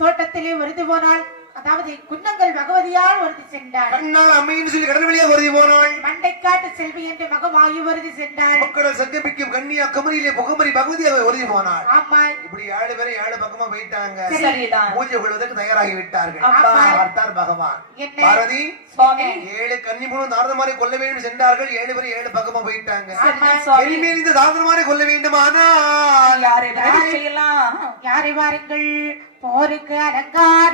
தோட்டத்திலே உறுதி போனாள். அதாவது குன்னங்கள் பகவதியால் உறுதி சென்றாள். கண்ணால் அம்மைன்னு சொல்லி கடல் வழியா உறுதி போனாள். மண்டைக்காட்டு செல்வி என்று மகமாயி உறுதி சென்றாள். மக்கள் சங்கமிக்கும் கன்னியா குமரியிலே புகமரி பகவதியாக உறுதி போனாள். ஆமா, இப்படி 7 பேரை 7 பக்கமா போயிட்டாங்க. சரிதான். பூஜை கொள்வதற்கு தயாராகி விட்டார்கள். பார்த்தார் பகவான். பாரதி சுவாமி 7 கன்னிமுழும் தாரதமாரை கொல்ல வேண்டும் சென்றார்கள். 7 பேரை 7 பக்கமா போயிட்டாங்க. எரிமேல் இந்த தாரதமாரை கொல்ல வேண்டுமானால் யாரை வாருங்கள் போருக்கு அலங்கார